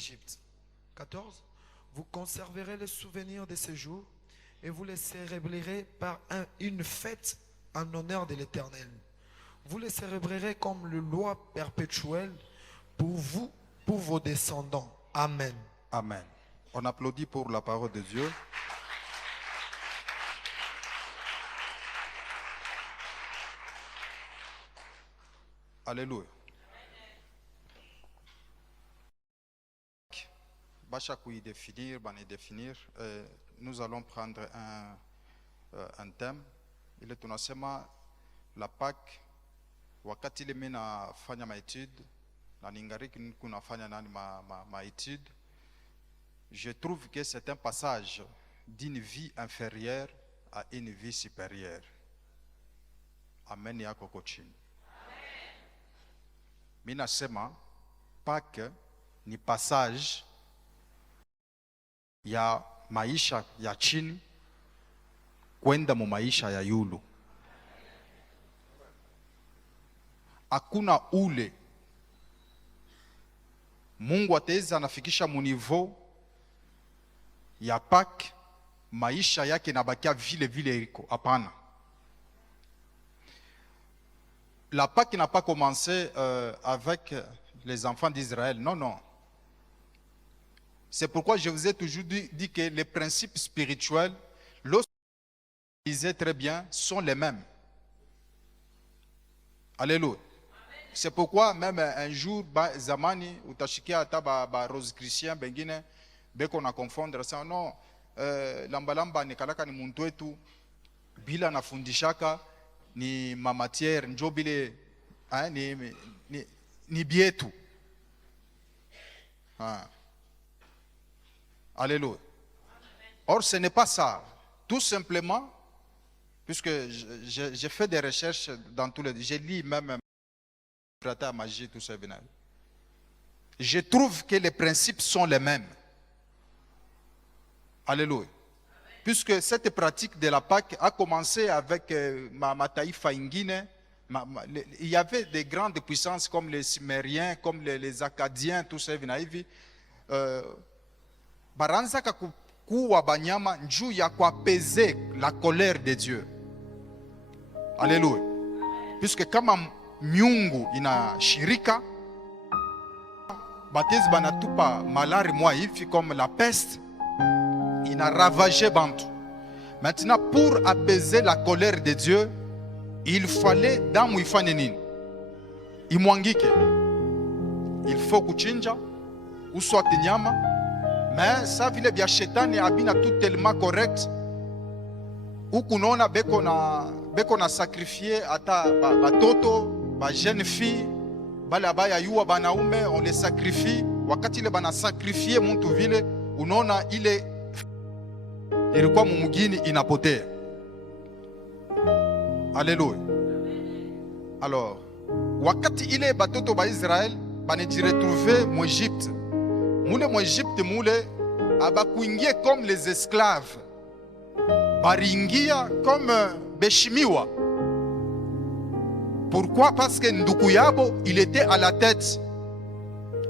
d'Égypte. 14. Vous conserverez le souvenir de ces jours et vous les célébrerez par une fête en honneur de l'Éternel. Vous les célébrerez comme une loi perpétuelle pour vous, pour vos descendants. Amen. Amen. On applaudit pour la parole de Dieu. Alléluia. Nous allons prendre un thème. Ile tunasema la Pâque, wakati ile mimi nafanya maetude na ningariki niko nafanya nani maetude, je trouve que c'est un passage d'une vie inférieure à une vie supérieure. Amen yako kochini. Mimi nasema Pâque ni passage ya maisha ya chini kwenda mu maisha ya yulu. Hakuna ule Mungu ataweza anafikisha muniveau ya Pâque maisha yake nabakia vile vile iko. Hapana. La Pâque n'a pas commencé avec les enfants d'Israël. Non, non. C'est pourquoi je vous ai toujours dit que les principes spirituels, lorsque vous lisez très bien, sont les mêmes. Alléluia. C'est pourquoi même un jour, zamani, utashikia ata ba rose christian, bengine, beko na confondre ça. Non, lambalamba ni kalaka ni muntu wetu, bila nafundishaka, ni mamatiere, njo bile, ni bietu. Alléluia. Or, ce n'est pas ça. Tout simplement, puisque j'ai fait des recherches dans tous les... J'ai lu même à magie, tout ça. Je trouve que les principes sont les mêmes. Alléluia. Puisque cette pratique de la Pâque a commencé avec ma taïfa ingine. Il y avait des grandes puissances comme les Sumériens, comme les Akkadiens, tout ça. Baranza kuwa banyama njuu ya kuapaiser la colère de Dieu. Alléluia. Puisque kama miungu inashirika, batezi banatupa malari mwa hivi comme la peste, ina ravagé bantu. Maintenant, pour apaiser la colère de Dieu, il fallait damu ifanye nini? Imwangike. Il faut kuchinja, uswate nyama. Mais ça vile vya shetani abina tout tellement correct. Huku naona beko na sacrifier ata batoto, ba jeune fille, bale abaya yuwa banaume, on les sacrifie. Wakati ile bana sacrifier muntu vile, unaona ile ilikuwa mumugini inapotea. Alléluia. Alors, wakati ile batoto ba Israël baneji retrouver mu Egypte. Moule mu Egypte moule abakuingia comme les esclaves. Baringia comme beshimiwa. Pourquoi? Parce que Ndukuyabo, il était à la tête.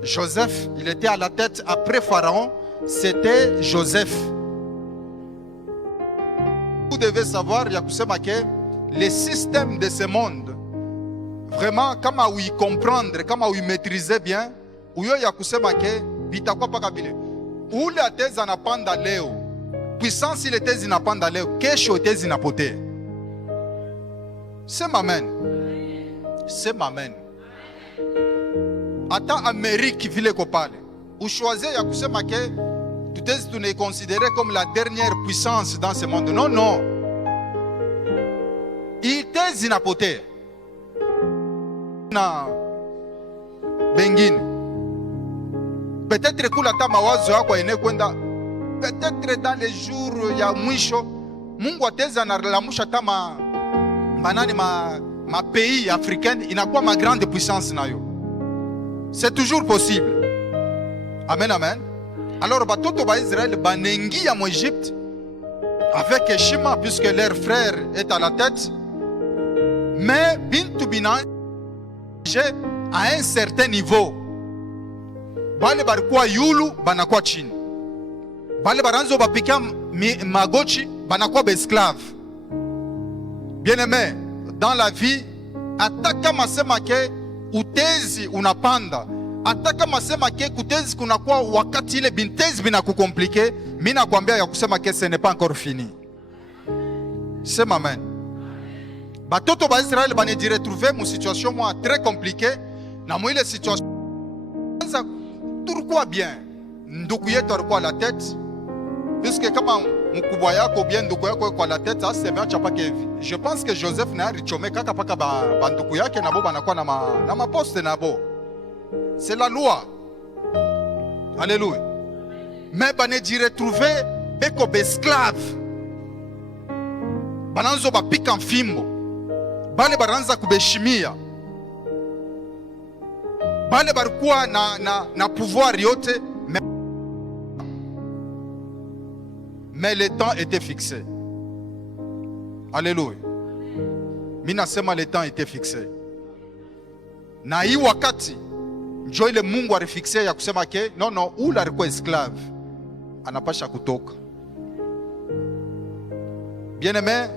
Joseph, il était à la tête après Pharaon, c'était Joseph. Vous devez savoir, il y a que le système de ce monde, vraiment, comment y comprendre, comment y maîtriser bien, uyo ya kusema ke bitakuwa paka vile. Ule atezi anapanda leo, puissance ile tezi inapanda leo, kesho tezi inapotea. Sema amen. Sema amen. Ata Amerique vile ko pale, uchoisie ya kusema ke tutezi tunaiconsidérer comme la dernière puissance dans ce monde. Non, non. Itezi inapotea. Na bengine. Peut-être kula ta mawazo yako ene kwenda, peut-être dans les jours ya mwisho Mungu ateza analamusha ta manani ma pays africain inakuwa ma grande puissance nayo. C'est toujours possible. Amen, amen. Alors batoto ba Israël banengia mu Egypte avec heshima puisque leur frère est à la tête. Mais bintu binanje à un certain niveau. bale barikuwa yulu banakuwa chini, bale baranzo bapikia magochi banakuwa esclave. Bien-aimé, dans la vie, ataka masema ke utezi unapanda, ataka masema ke kutezi kunakuwa wakati ile bintezi binakukomplike, mimi nakwambia ya kusema ke ce n'est pas encore fini. Sema amen. Batoto ba Israël bane di retrouver mu situation moi très compliquée, na mo ile situation ça turquois bien. Ndugu yetu alikuwa la tête, puisque kama mkubwa yako bien ndugu yako kwa la tête, ça c'est bien chapa que je pense que Joseph na richome kaka paka ba ndugu yake nabo banakuwa na ma poste nabo. C'est la loi. Alléluia. Mais bane di retrouver beko esclave. Bananzo bapika mfimbo. Bale baranza kubeshimia. Bale barikuwa na pouvoir yote. Mais le temps était fixé. Alléluia. Mina sema le temps était fixé. Na hii wakati njo ile Mungu alifixe ya kusema ke no ule alikuwa esclave anapasha kutoka. Bien-aimé,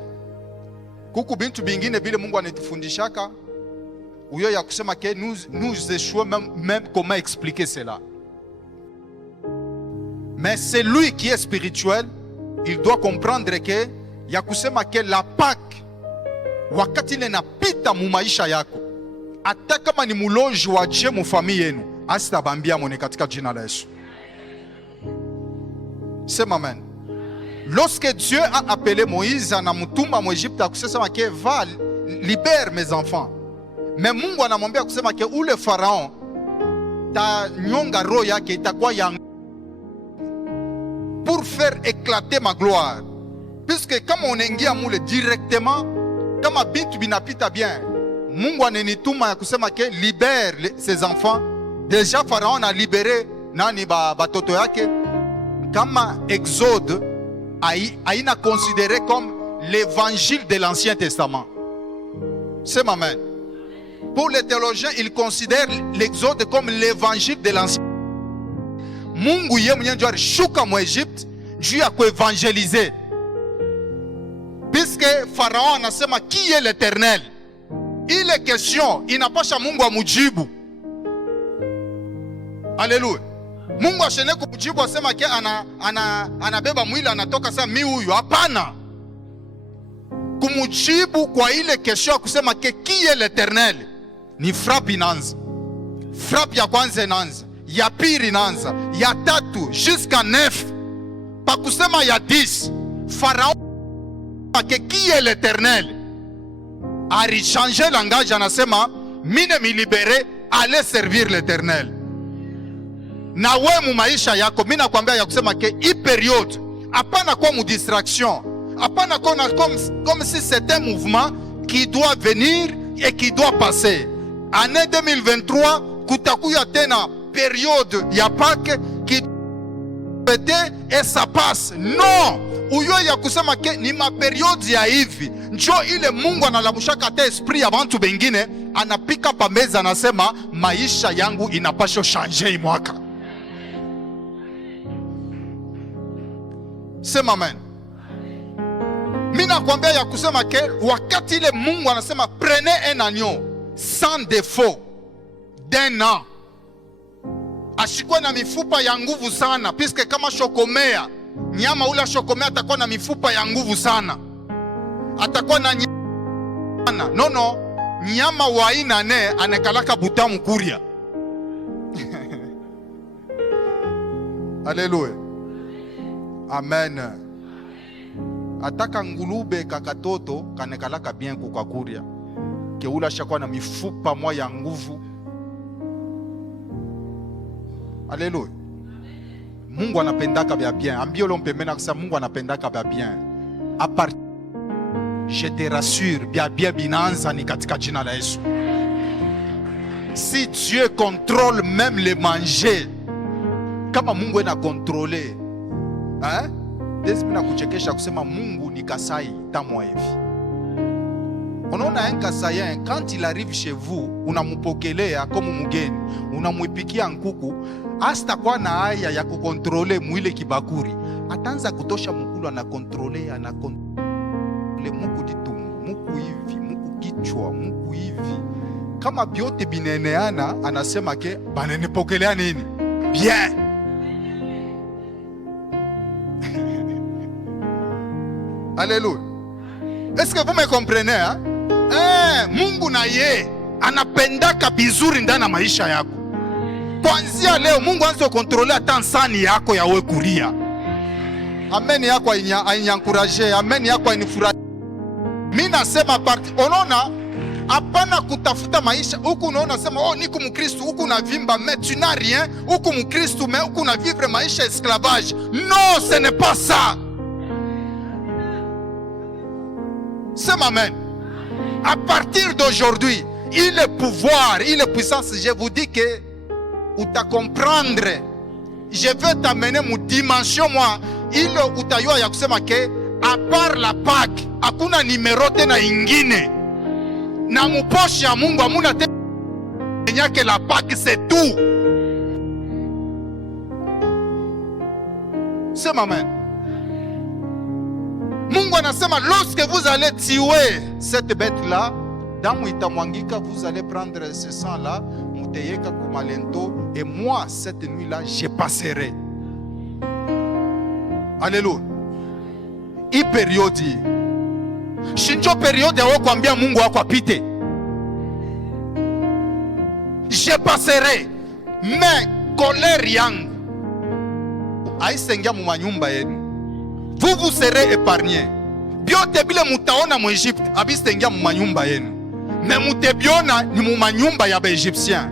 kuku bintu bingine bile Mungu anatufundishaka uyo ya kusema ke nous échouons même comment expliquer cela. Mais c'est lui qui est spirituel, il doit comprendre que ya kusema ke la Pâque wakati ile napita mu maisha yako, hata kama ni muloji wa je mu famille yenu, asitabambia mone katika jina la Yesu. Sema amen. Lorsque Dieu a appelé Moïse na mutuma mu Egypte akusema ke va libère mes enfants, mais Mungu anamwambia kusema ke ule Pharaon ta nyonga roho yake itakuwa yang pour faire éclater ma gloire. Puisque kama unaingia mule directement, kama bintu binapita bien, Mungu anenituma ya kusema ke libère ses enfants. Déjà Pharaon a libéré nani batoto yake. Kama Exode aina considéré comme l'évangile de l'Ancien Testament. C'est amen. Pour les théologiens, ils considèrent l'Exode comme l'évangile de l'Ancien. Mungu ye mwenye ndio alishuka mu Egypte juu ya kuevangelize. Puisque Pharaon anasema qui est l'Éternel, ile question inapasha Mungu amujibu. Alléluia. Mungu ashene kujibu asema ke anabeba mwili anatoka sasa mi huyu, hapana. Kumujibu kwa ile question kusema ke qui est l'Éternel, ni frappe inanza. Frappe ya kwanza inanza, ya pili inanza, ya tatu jusqu'à 9. Pa kusema ya 10, Pharaon que qui est l'Éternel a changé langage, anasema mine mi libere, allez servir l'Éternel. Na we mu maisha yako mina kwambia ya kusema ke hii periode hapana kwa mu distraction, hapana comme si c'était un mouvement qui doit venir et qui doit passer. Année 2023 kutakuya tena période ya Pâques qui peut-être et ça passe. Non, uyo ya kusema ke ni ma periode ya hivi njo ile Mungu analamushaka te esprit ya bantu bengine, anapika pambeza anasema maisha yangu inapasho changer mwaka. Sema amen. Mina kwambia ya kusema ke wakati ile Mungu anasema prenez un agneau sans défaut d'un an, ashikwe na mifupa ya nguvu sana, puisque kama shokomea nyama ule shokomea atakuwa na mifupa ya nguvu sana, atakuwa na nyama. No, nyama wa aina ne anekalaka butamu kuria. Alléluia. Amen. Ataka ngulube kakatoto kanekalaka bien kukakuria, ke ula shakuwa na mifupa mwa ya nguvu. Alléluia. Mungu anapendaka vya bien. Ambio lo mpemena kusema Mungu anapendaka vya bien. A part, je te rassure, vya bien binanza ni katika jina la Yesu. Si Dieu contrôle même les manger, kama Mungu ena contrôler, desi mina kuchekesha kusema Mungu ni Kasai tamwa hivi. Unaona un Kasayen, quand il arrive chez vous, unamupokelea comme mugeni, unamwipikia nkuku, hasta kwa na haya ya kukontrole mwile kibakuri. Ataanza kutosha mkulu, anakontrole muku ditumbu, muku hivi, muku kichwa, muku hivi. Kama biote bineneana, anasema ke banenipokelea nini? Bien. Alléluia. Est-ce que vous me comprenez? Hein? Mungu na ye anapendaka bizuri ndani ya maisha yako. Kuanzia leo Mungu anza kontrole hata nsani yako ya wewe kulia. Amen yako ainyankuraje, amen yako ainifurahishe. Mimi nasema parti, unaona hapana kutafuta maisha huku unaona sema oh niko mkristo huku na vimba mais tu n'as rien, huku mkristo mais huku na vivre maisha esclavage. Non, ce n'est pas ça. C'est amen. À partir d'aujourd'hui, il est pouvoir, il est puissance. Je vous dis que ou ta comprendre, je vais t'amener mon dimension moi. Il utayua ya kusema ke à part la Pâque, hakuna numero tena ingine. Na muposhe ya Mungu amuna tena que la Pâque c'est tout. C'est amen. Mungu anasema lorsque vous allez tuer cette bête là, damu itamwangika, vous allez prendre ce sang là, muteyeka kumalento, et moi cette nuit là je passerai. Alléluia. Hii periodi shinjo periodi ya kuambia Mungu wako apite. Je passerai, mais colère yangu aisengia mu manyumba yenu. Vous serez épargnés. Biote bile mutaona mu Egypte abistengia mu manyumba yenu. Mais mutebiona ni mu manyumba ya Egyptien.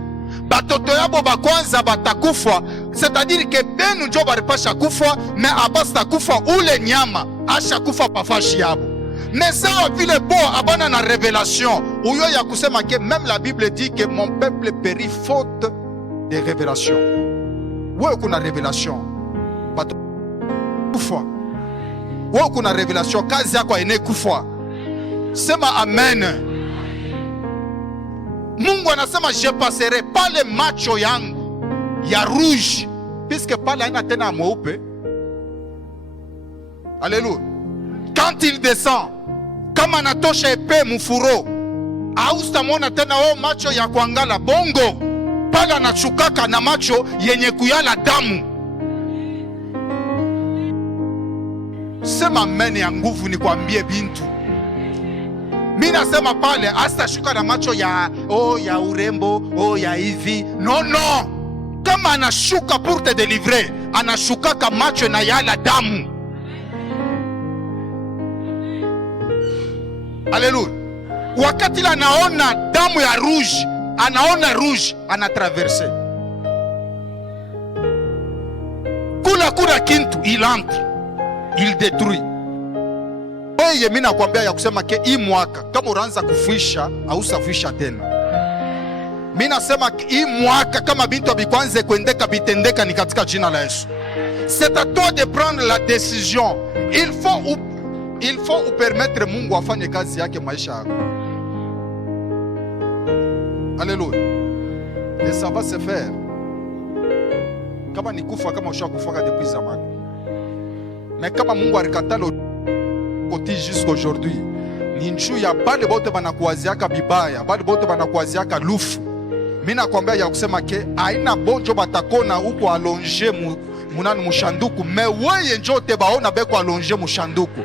Batoto yabo bakwanza batakufa, c'est-à-dire que benu njo baripasha kufa, mais abasta kufa ule nyama asha kufa pafashi yabo. Mais ça vile bo abana na révélation. Uyo ya kusema que même la Bible dit que mon peuple périt faute de révélation. Wewe kuna révélation. Bato kufa. Wewe kuna revelation, kazi yako ine kufa. Sema amen. Mungu anasema je passerai pale macho yangu ya rouge, puisque pale haina tena mweupe. Alléluia. Quand il descend, kama anatosha epe mufuro, austamona tena o macho ya kuangala bongo. Pale anachukaka na macho yenye kuyala damu. Sema amen ya nguvu nikwambie bintu. Mimi nasema pale astashuka na macho ya ya urembo, ya hivi. No. Kama anashuka pour te délivrer, anashuka kama macho na yala damu. Alléluia. Wakati la naona damu ya rouge, anaona rouge, anatraverse. Kula kintu il entre. Il détruit. Wewe mimi nakwambia ya kusema ke hii mwaka kama unaanza kufuisha au safisha tena. Mimi nasema hii mwaka kama bintu bikwanze kuendeka bitendeka ni katika jina la Yesu. C'est à toi de prendre la décision. Il faut permettre Mungu afanye kazi yake maisha yako. Alléluia. Et ça va se faire. Kama nikufa kama ushakufa depuis zamani. Mais kama Mungu alikatalo koti jusqu'aujourd'hui, ni njuu ya bale bote banakuwaziaka bibaya, bale bote banakuwaziaka lufu. Mimi nakwambia ya kusema ke aina bonjo batakona huko alonge munani mushanduku, mais weye njo te baona beko alonge mushanduku.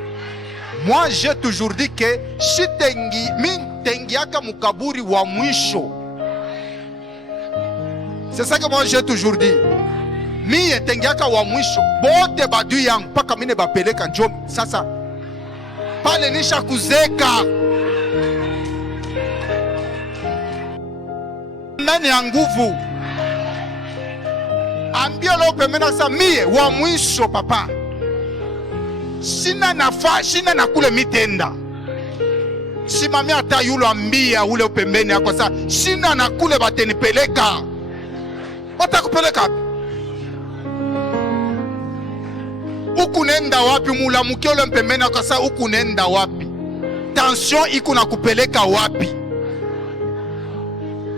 Moi j'ai toujours dit que tengiaka mukaburi wa mwisho. C'est ça que moi j'ai toujours dit. Mie tengiaka wa mwisho bote badu yangu paka mine bapeleka njom. Sasa pale nisha kuzeka. Nani ya nguvu ambia lope mena sa mie wa mwisho papa. Sina nafa, sina nakule mitenda. Simami ata yulo ambia ule upembeni yako sa sina nakule batenipeleka. Watakupeleka uku nenda wapi? Mulamukia ule mpembeni yako sa uku nenda wapi? Hypertension iko na kupeleka wapi?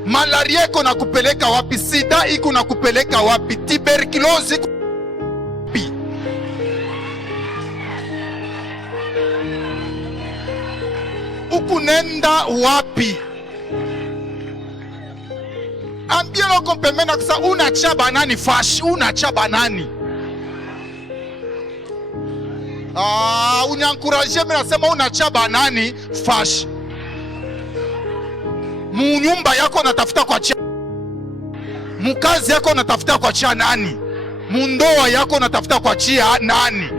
Malaria iko na kupeleka wapi? Sida iko na kupeleka wapi? Tuberculosis iko wapi? Ukunenda wapi? Ambia loko pembeni kisa unacha banani fashi, unacha banani. Unyankuraje mimi nasema unacha banani fashi. Munyumba yako natafuta kwa chia, mukazi yako natafuta kwa chia nani? Mundoa yako natafuta kwa chia nani?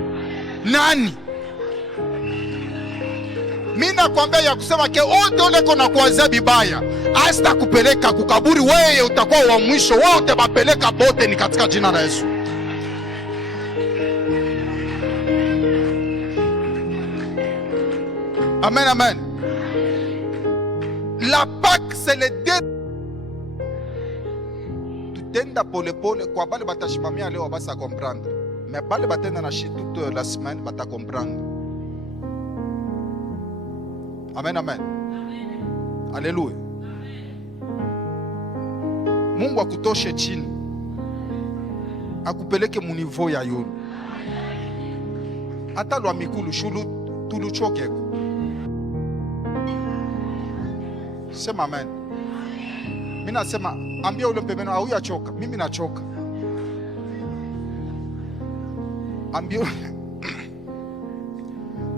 Nani? Mimi nakwambia ya kusema ke wote ole kona kuanza bibaya, hasta kupeleka kukaburi, wewe utakuwa wa mwisho, wewe utabapeleka bote ni katika jina la Yesu. Amen, amen. La Pâque c'est le dé. Tutenda pole pole kwa bale batashimamia leo basa comprendre. Mais bale batenda na shit toute la semaine bata comprendre. Amen, amen. Alléluia. Mungu akutoshe chini, akupeleke mu niveau ya yulu. Hata lwa mikulu shulu tuluchoke. Sema amen. Mimi nasema ambia ule pembeni au yachoka. Mimi nachoka. Ambia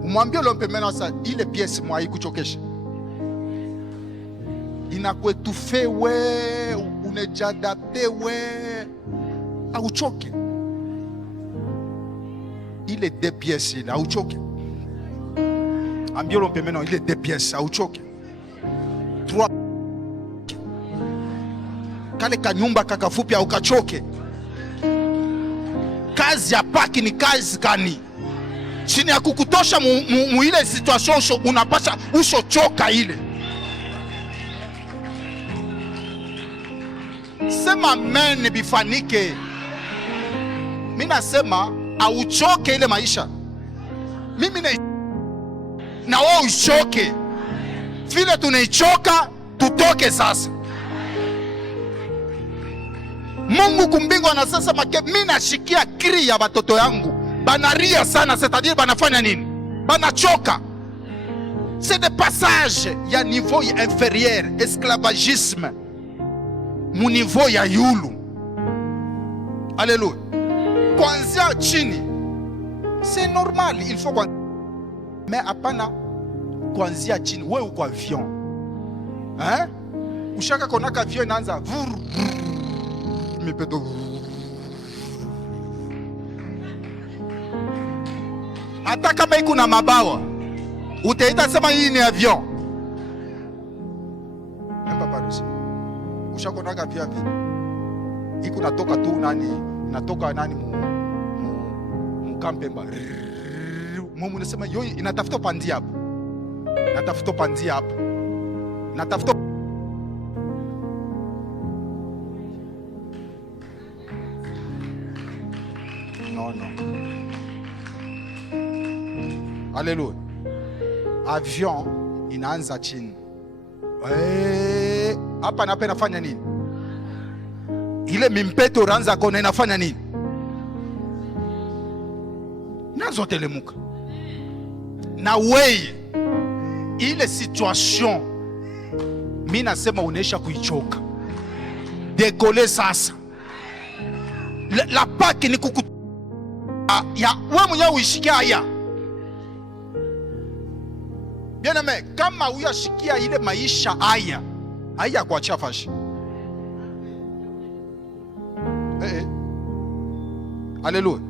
umwambie ule pembeni sasa ile pièce mwa ikuchokesha. Inakwetufe we, unejadapte we, auchoke. Ile deux pièces ile auchoke. Ambia ule pembeni ile deux pièces auchoke. Kale kanyumba kakafupi au kachoke. Kazi ya paki ni kazi gani? Chini ya kukutosha mu ile situation unapasha ushochoka ile. Sema amen bifanike. Mimi nasema auchoke ile maisha. Mimi na wewe uchoke. Vile tunaichoka tutoke sasa. Mungu kumbingu anasema make mimi nashikia kiri ya watoto yangu. Banaria sana, c'est-à-dire banafanya nini? Banachoka. C'est des passages ya niveau inférieur, esclavagisme. Mu niveau ya yulu. Alléluia. Kwanzia chini. C'est normal, il faut quoi. Mais hapana kwanzia chini, wewe uko avion. Hein? Ushaka konaka avion inaanza mipeto. Hata kama iko na mabawa, utaita sema hii ni avion. Hapa bado. Ushaka konaka avion iko natoka tu nani? Natoka nani mu Kampemba. Mungu nasema yoi inatafuta pandi hapo. Natafuta pandi hapo. Natafuta no. Alléluia. Avion inaanza chini. Hapa na pena fanya nini? Ile mimpeto ranza kona inafanya nini? Nazo telemuka. Na wewe ile situation mimi nasema unaisha kuichoka. Décoller sasa. La Pâque ni kuku ya wewe mwenyewe uishikia haya. Bien aimé, kama uyashikia ile maisha haya kwa chafashi. Alléluia.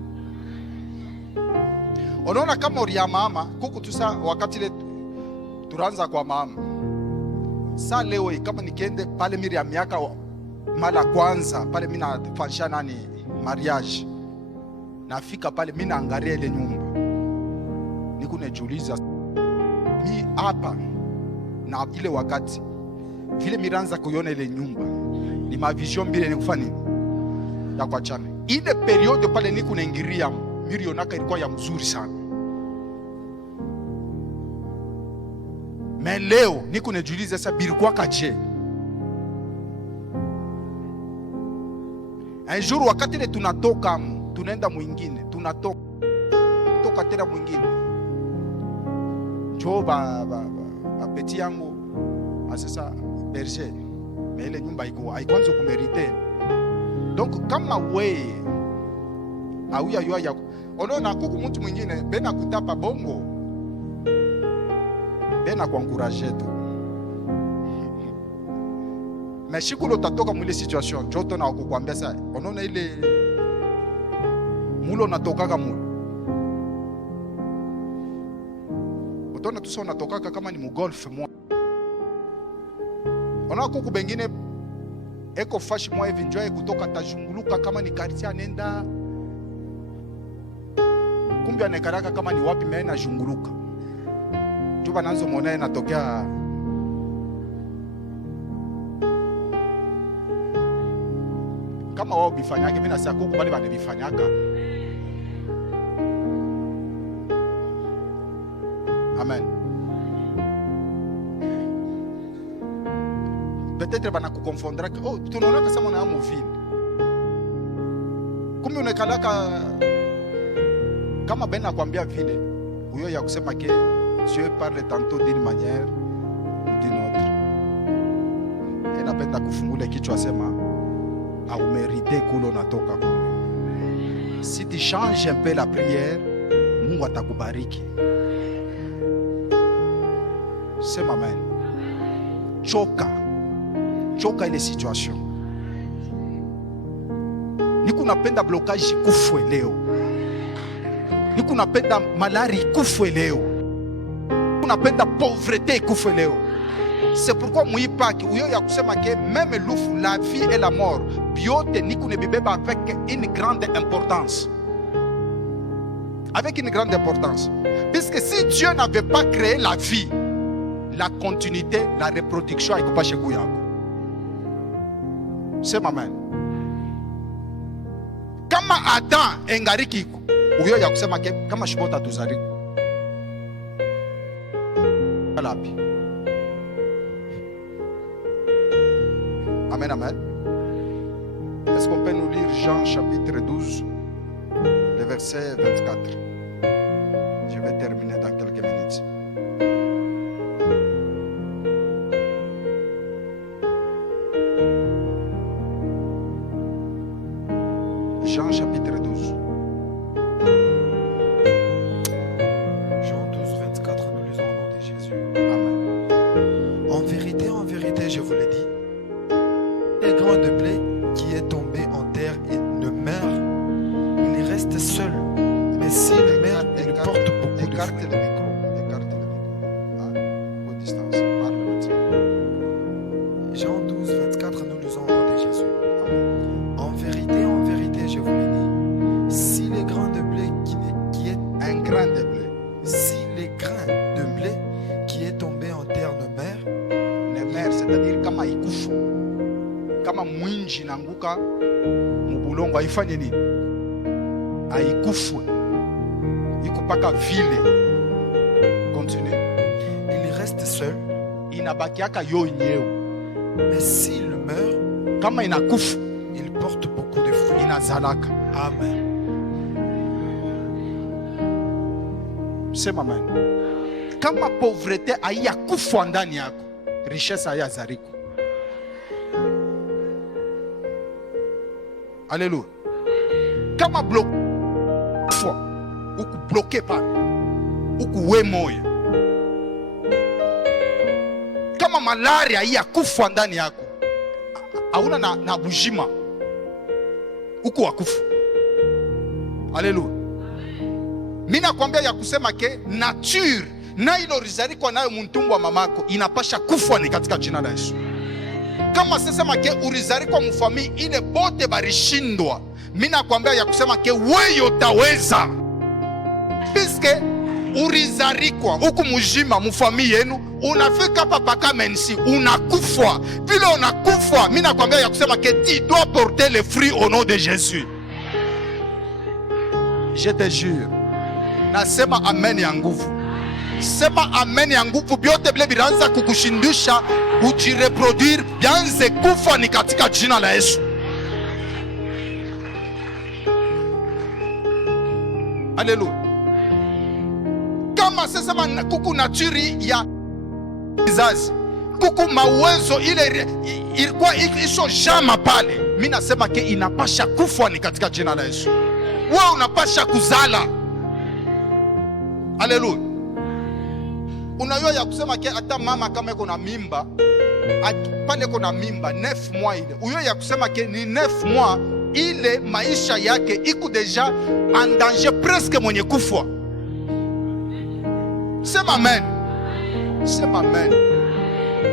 Unaona kama uria mama kuku tusa wakati ile turanza kwa mama. Sa leo kama nikiende pale miri ya miaka mara kwanza pale mimi nafanya nani mariage. Nafika pale mimi naangalia ile nyumba. Niko najiuliza mi hapa na ile wakati vile miranza kuiona ile nyumba ni mavision mbili ni kufanya nini? Ya kuachana. Ile periode pale niko naingiria milionaka ilikuwa ya mzuri sana. Mais leo niko najiuliza sasa bilikuwa kaje. Un jour wakati ile tunatoka tunaenda mwingine, tunatoka tena mwingine. Njoo ba peti yangu sasa berger. Mais ile nyumba haikuanza kumerite. Donc kama wewe auya yoya unaona kuku mtu mwingine bena kutapa bongo. Bena kuencourager tu. Mais si kulo tatoka mwile situation, joto na kukuambia sasa, unaona ile mulo natokaka mulo. Utaona tu sasa unatokaka kama ni mugolf mwa. Unaona kuku bengine eko fashi mwa hivi njoo kutoka tajunguluka kama ni quartier anenda. Kumbe anakaraka kama ni wapi mimi na junguluka. Juba naanza muone natokea kama wao bifanyake, mimi nasema kuku bali bane bifanyaka. Amen. Peut-être bana kukonfondra que oh tunaona kama na amu vile. Kumbe unakalaka kama ben nakwambia vile huyo ya kusema ke Dieu parle tantôt d'une manière ou d'une autre. Et napenda kufungula kichwa sema au mérité kulo natoka kule. Si tu changes un peu la prière, Mungu atakubariki. Sema amen. Choka ile situation. Niku napenda blocage kufwe leo. Niku napenda malari kufwe leo. Niku napenda pauvreté kufwe leo. C'est pourquoi Mouipaki, où il y a que même l'ouf, la vie et la mort, biote niku ne bibeba avec une grande importance. Avec une grande importance. Puisque si Dieu n'avait pas créé la vie, la continuité, la reproduction, il ne peut pas chez Gouyako. C'est ma main. Kama Adam engariki, où il y a que kama shibota tuzari. Alapi. Amen, amen. Est-ce qu'on peut nous lire Jean chapitre 12, le verset 24? Je vais terminer dans quelques minutes. Jean chapitre 12. Jean 12, 24, nous lisons au nom de Jésus. Amen. En vérité, je vous l'ai dit. Le grain de blé qui est tombé en terre et ne meurt, il reste seul. Mais s'il meurt, il porte beaucoup de Écarte fruits. le micro. Écarte le micro. À distance. Parle maintenant. Jean 12, 24, nous lisons au nom de Jésus. En vérité, je vous l'ai dit. Si les grains de blé qui est Un grain de blé si les grains de blé qui est tombé en terre ne meurt, ne meurt, c'est-à-dire kama ikufa. Kama mwinji nanguka mubulongo haifanye nini? Haikufwe. Ikupaka vile. Continue. il reste seul. Inabakiaka yo yenyewe. Mais s'il meurt, Kama inakufa, il porte beaucoup de fruits. inazalaka. Amen. Sema amen. Kama pauvreté haiyakufa ndani yako, richesse haiyazariko. Alléluia. Kama bloqué pa ukuwe moya. Kama malaria haiyakufa ndani yako, hauna na bujima uku wakufa. Alléluia. Mimi nakwambia ya kusema ke nature na ilo rizarikwa nayo mtumbo wa mamako inapasha kufa ni katika jina la Yesu. Kama sema ke urizarikwa mfamii ile bote barishindwa, mimi nakwambia ya kusema ke wewe utaweza. Piske urizarikwa huku mujima mfamii yenu, unafika hapa paka mensi unakufa. Vile unakufa, mimi nakwambia ya kusema ke tu dois porter les fruits au nom de Jésus. Je te jure. Nasema amen ya nguvu. Sema amen ya nguvu. Byote bile biranza kukushindisha ujireproduire bianze kufa ni katika jina la Yesu. Haleluya. Kama sasa kuku naturi ya kizazi, kuku mawezo ile ilikuwa iso jama pale, mimi nasema ke inapasha kufa ni katika jina la Yesu. Wewe unapasha kuzala. Haleluya. Unajua ya kusema ke hata mama kama iko na mimba, pale iko na mimba 9 mois ile. Uyo ya kusema ke ni 9 mois ile maisha yake iko deja en danger presque mwenye kufa. Sema amen. Sema amen.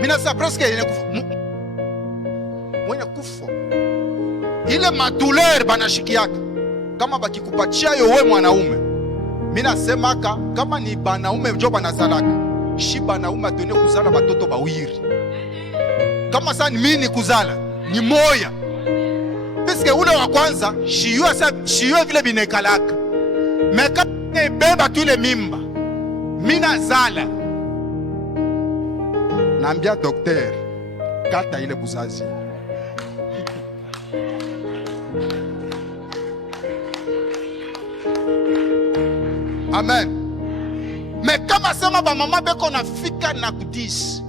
Mina sa presque mwenye kufa. Ile madouleur banashikiaka. Kama bakikupatia yo wewe mwanaume. Mina sema kama ni banaume njo banazalaka. Shi banaume atone kuzala batoto bawiri. Kama sa ni mimi kuzala ni moya. Piske ule wa kwanza shiyo vile binekalaka. Meka beba tu ile mimba. Mina zala. Naambia dokter, kata ile buzazi. Amen. Me kama sema ba mama beko na fika na kudis.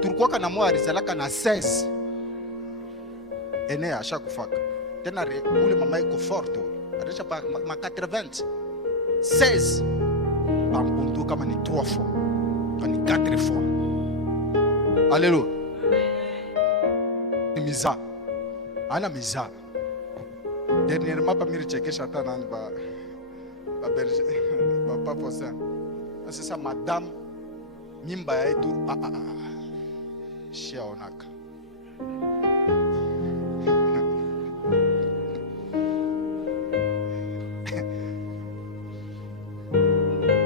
Tulikuwa na mwa rizalaka na 16. Ene asha kufaka. Tena ule mama iko forte. Aresha ma 80. 16. Bampundu kama ni 3 fois. Kani 4 fois. Alléluia. Miza. Ana miza. Dernièrement pas miri chekesha hata nani ba berger ba papa ça. C'est ça madame mimba yetu shia onaka.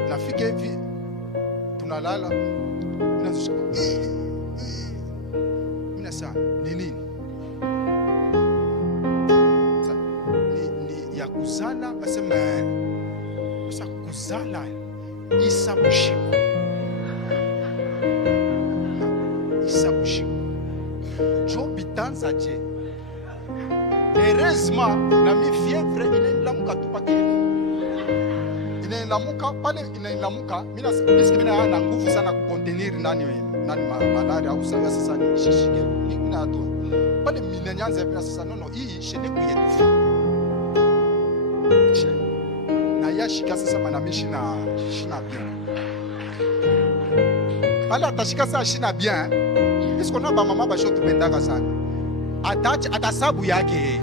Nafika hivi tunalala. Mina sa nini? Ni ya kuzala basema sa kuzala isabushiko. Isabushiko. Jo bitanza je. Heureusement na mi fièvre inaendamuka tupaki. Inaendamuka pale inaendamuka mina na nguvu sana kucontenir nani malaria au sasa ni shishike. Nina tu. Pale minanyanza bila sasa nono hii shene kuyetu. Na yashika sasa manamishi na shina bien. Pale atashika sasa shina bien. Isko na ba mama basho tupendaka sana. Atasabu yake.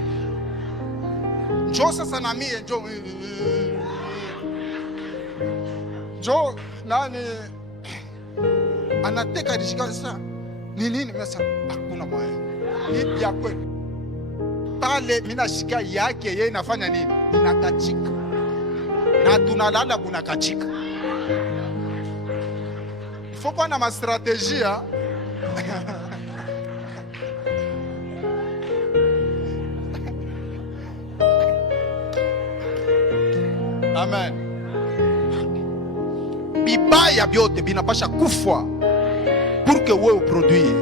Njoo sasa na mie njoo nani anateka rishika sasa. Ni nini mesa hakuna moyo. Ni ya kweli. Pale mina shika yake yeye inafanya nini? Inakachika. Na tunalala kuna kachika. Faut na ma stratégie. Amen. Bibaya byote binapasha kufwa pour que wewe uproduire.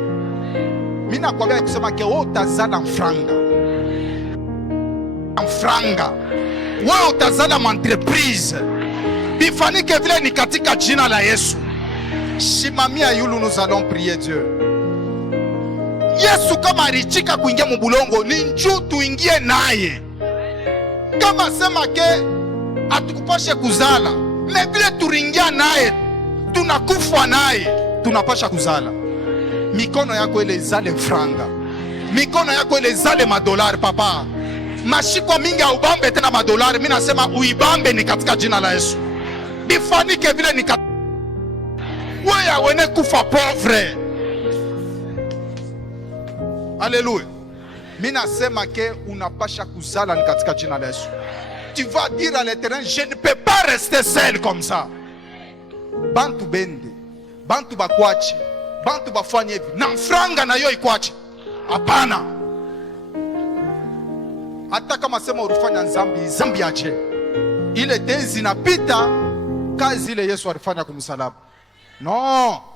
Mimi nakwambia kusema ke wewe utazala mfranga. Mfranga. Wewe utazala entreprise. Bifanike vile ni katika jina la Yesu. Shimamia yulu, nous allons prier Dieu. Yesu kama alichika kuingia mbulongo ni njoo tuingie naye. Kama sema ke atukupashe kuzala, na vile turingia naye tunakufa naye, tunapasha kuzala. Mikono yako ile izale franga. Mikono yako ile izale madolari papa. Mashiko mingi ubambe tena madolari. Mimi nasema uibambe ni katika jina la Yesu. Bifanike vile ni katika. Wewe wene kufa pauvre. Alléluia. Mimi nasema ke unapasha kuzala ni katika jina la Yesu. Tu vas dire à l'Éternel, je ne peux pas rester seul comme ça. Bantu bende, bantu bakwachi, bantu bafanye hivi. Na franga na yo ikwachi. Hapana. Hata kama sema ulifanya zambi aje. Ile tezi inapita kazi ile Yesu alifanya kumsalaba. Non.